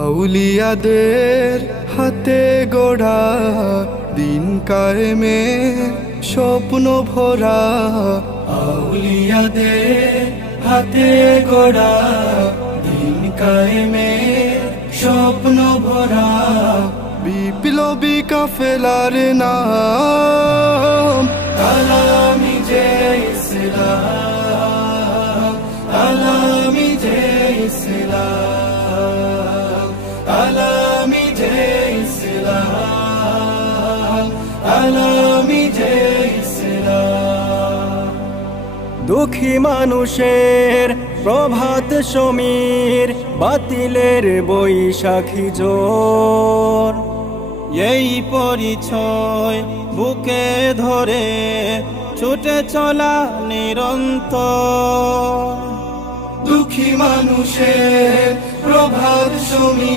আউলিয়াদের হাতে গড়া দিন কায়েমের স্বপ্ন ভরা, আউলিয়াদের হাতে গড়া দিন কায়েমের স্বপ্ন ভরা, বিপ্লবী কাফেলার নাম আলামি যে ইসলাম, আলামি যে ইসলাম, আলামি যে ইসলাম, আলামি যে ইসলাম। দুঃখী মানুষের প্রভাত সমীর, বাতিলের বৈশাখী জোর, এই পরিচয় বুকে ধরে ছুটে চলা নিরন্তর। দুঃখী মানুষের প্রভাত সমীর,